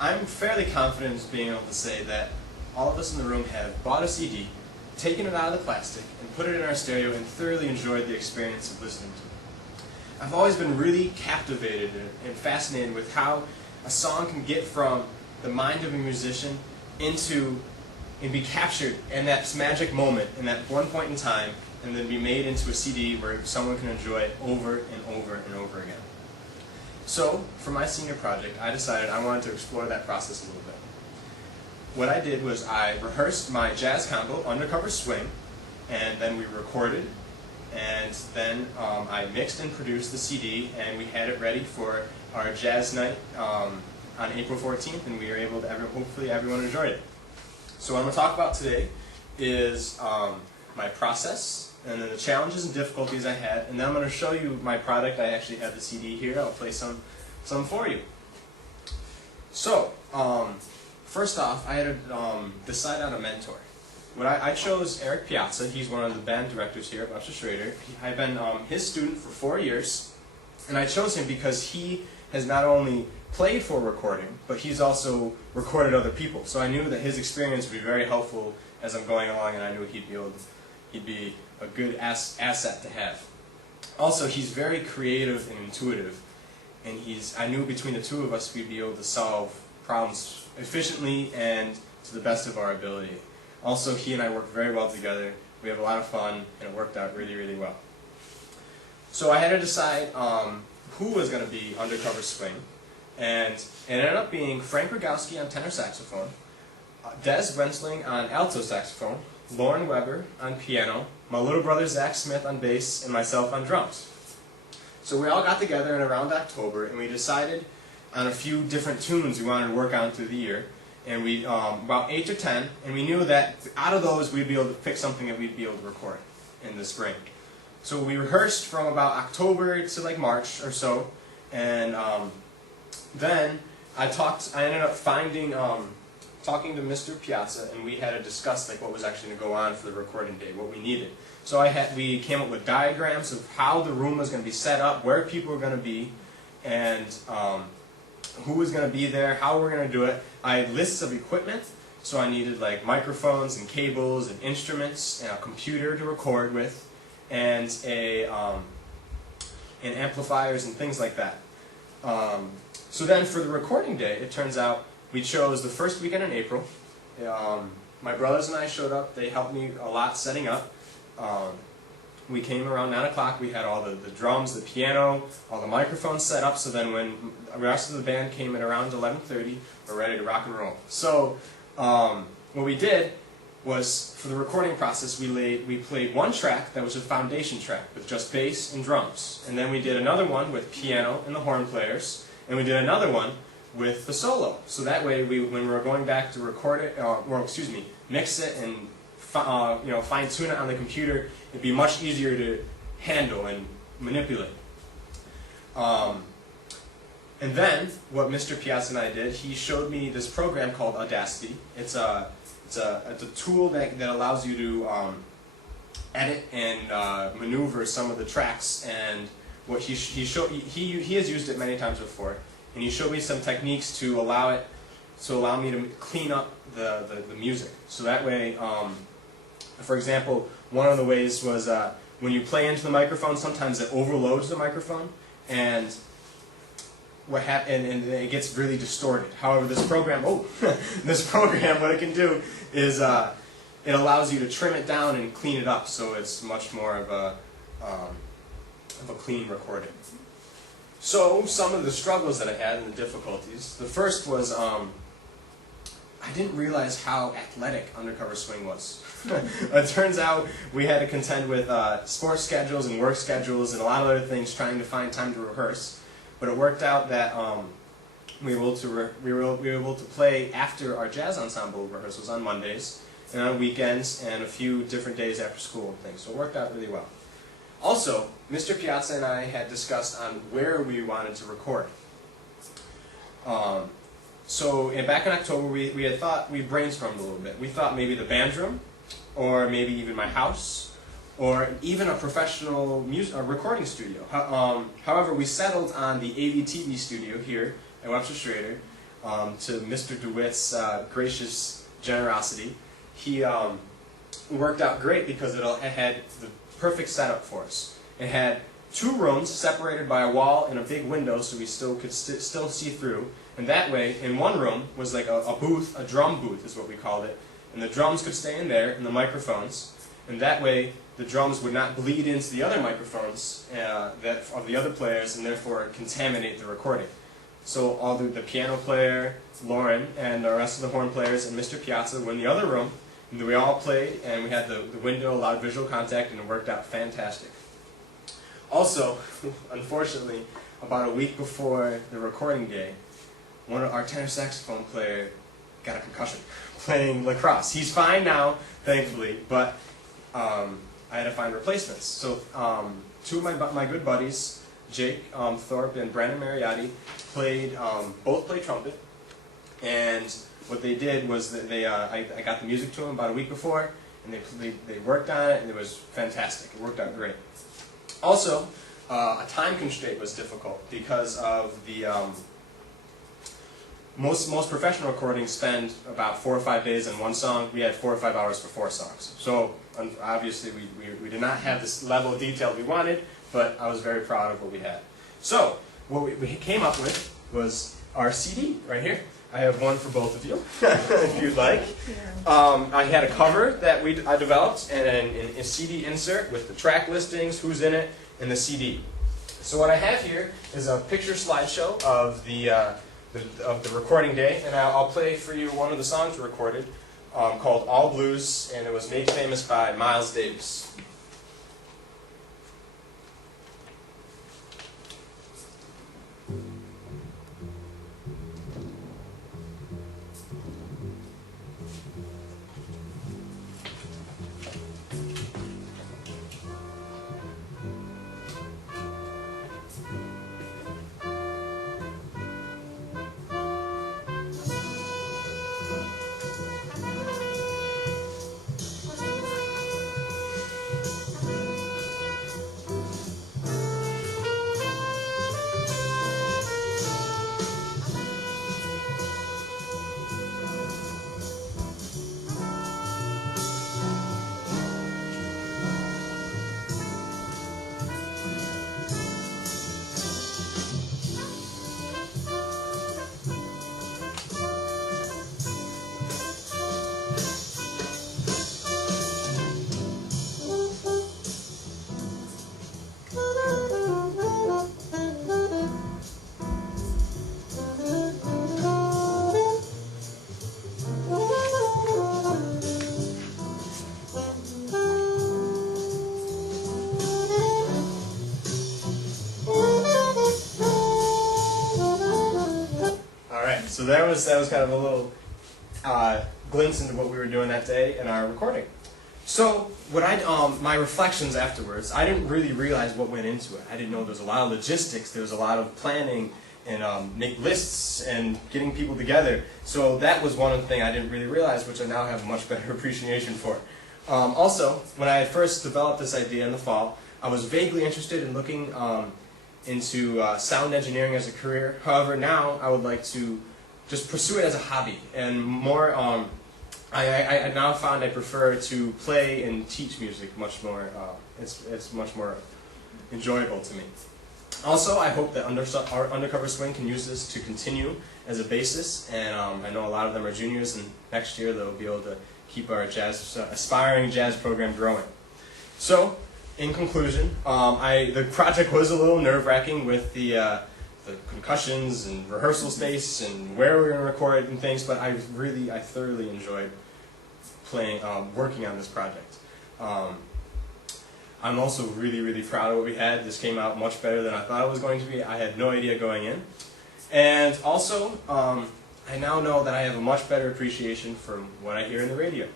I'm fairly confident in being able to say that all of us in the room have bought a CD, taken it out of the plastic, and put it in our stereo and thoroughly enjoyed the experience of listening to it. I've always been really captivated and fascinated with how a song can get from the mind of a musician into and be captured in that magic moment, in that one point in time, and then be made into a CD where someone can enjoy it over and over and over again. So, for my senior project, I decided I wanted to explore that process a little bit. What I did was I rehearsed my jazz combo, Undercover Swing, and then we recorded, and then I mixed and produced the CD, and we had it ready for our jazz night on April 14th, and we were able to, hopefully everyone enjoyed it. So what I'm going to talk about today is my process, and then the challenges and difficulties I had, and then I'm going to show you my product. I actually have the CD here. I'll play some for you. So, first off, I had to decide on a mentor. I chose Eric Piazza. He's one of the band directors here at Webster Schrader. I've been his student for 4 years, and I chose him because he has not only played for recording, but he's also recorded other people. So I knew that his experience would be very helpful as I'm going along, and I knew he'd be a good asset to have. Also, he's very creative and intuitive, and I knew between the two of us we'd be able to solve problems efficiently and to the best of our ability. Also, he and I work very well together. We have a lot of fun, and it worked out really, really well. So I had to decide who was going to be Undercover Swing, and it ended up being Frank Rogowski on tenor saxophone, Des Wensling on alto saxophone, Lauren Weber on piano, my little brother Zach Smith on bass, and myself on drums. So we all got together in around October, and we decided on a few different tunes we wanted to work on through the year, and we about 8 or 10, and we knew that out of those we'd be able to pick something that we'd be able to record in the spring. So we rehearsed from about October to like March or so, and then I ended up talking to Mr. Piazza, and we had to discuss like what was actually going to go on for the recording day, what we needed. So we came up with diagrams of how the room was going to be set up, where people were going to be, and who was going to be there, how we're going to do it. I had lists of equipment, so I needed like microphones and cables and instruments and a computer to record with, and amplifiers and things like that. So then for the recording day, it turns out we chose the first weekend in April. My brothers and I showed up. They helped me a lot setting up. We came around 9 o'clock. We had all the drums, the piano, all the microphones set up. So then when the rest of the band came at around 11:30, we're ready to rock and roll. So what we did was, for the recording process, we played one track that was a foundation track with just bass and drums. And then we did another one with piano and the horn players. And we did another one with the solo. So that way, when we were going back to record it, mix it and fine-tune it on the computer, it'd be much easier to handle and manipulate. And then, what Mr. Piazza and I did, he showed me this program called Audacity. It's a tool that allows you to edit and maneuver some of the tracks. And what he has used it many times before, and he showed me some techniques to allow me to clean up the music. So that way, for example, one of the ways was when you play into the microphone, sometimes it overloads the microphone, and and it gets really distorted. However, this program, what it can do is it allows you to trim it down and clean it up, so it's much more of a clean recording. So, some of the struggles that I had and the difficulties. The first was I didn't realize how athletic Undercover Swing was. It turns out we had to contend with sports schedules and work schedules and a lot of other things trying to find time to rehearse. But it worked out that we were able to play after our jazz ensemble rehearsals on Mondays and on weekends and a few different days after school and things. So it worked out really well. Also, Mr. Piazza and I had discussed on where we wanted to record. Back in October, we brainstormed a little bit. We thought maybe the band room, or maybe even my house, or even a professional recording studio. However, we settled on the AVTV studio here at Webster Schrader. to Mr. DeWitt's gracious generosity. He worked out great because it had the perfect setup for us. It had 2 rooms separated by a wall and a big window so we still could still see through. And that way, in one room was like a booth, a drum booth is what we called it. And the drums could stay in there, and the microphones. And that way, the drums would not bleed into the other microphones of the other players, and therefore contaminate the recording. So all the piano player, Lauren, and the rest of the horn players, and Mr. Piazza were in the other room. And we all played, and we had the window, allowed visual contact, and it worked out fantastic. Also, unfortunately, about a week before the recording day, our tenor saxophone player got a concussion playing lacrosse. He's fine now, thankfully, but I had to find replacements. So 2 of my good buddies, Jake Thorpe and Brandon Mariotti, both played trumpet. And what they did was that I got the music to them about a week before, and they worked on it, and it was fantastic. It worked out great. Also, a time constraint was difficult because of the most professional recordings spend about 4 or 5 days in one song. We had 4 or 5 hours for 4 songs. So obviously we did not have this level of detail we wanted, but I was very proud of what we had. So what we came up with was our CD right here. I have one for both of you, if you'd like. I had a cover that I developed and a CD insert with the track listings, who's in it, and the CD. So what I have here is a picture slideshow of the recording day, and I'll play for you one of the songs recorded called All Blues, and it was made famous by Miles Davis. So that was kind of a little glimpse into what we were doing that day in our recording. So my reflections afterwards, I didn't really realize what went into it. I didn't know there was a lot of logistics, there was a lot of planning, and make lists and getting people together. So that was one thing I didn't really realize, which I now have a much better appreciation for. Also, when I had first developed this idea in the fall, I was vaguely interested in looking into sound engineering as a career. However, now I would like to just pursue it as a hobby, and more. I now found I prefer to play and teach music much more. It's much more enjoyable to me. Also, I hope that our Undercover Swing can use this to continue as a basis, and I know a lot of them are juniors, and next year they'll be able to keep our aspiring jazz program growing. So, in conclusion, the project was a little nerve-wracking with the concussions and rehearsal space and where we were going to record and things, but I thoroughly enjoyed working on this project. I'm also really proud of what we had. This came out much better than I thought it was going to be. I had no idea going in. And also, I now know that I have a much better appreciation for what I hear in the radio.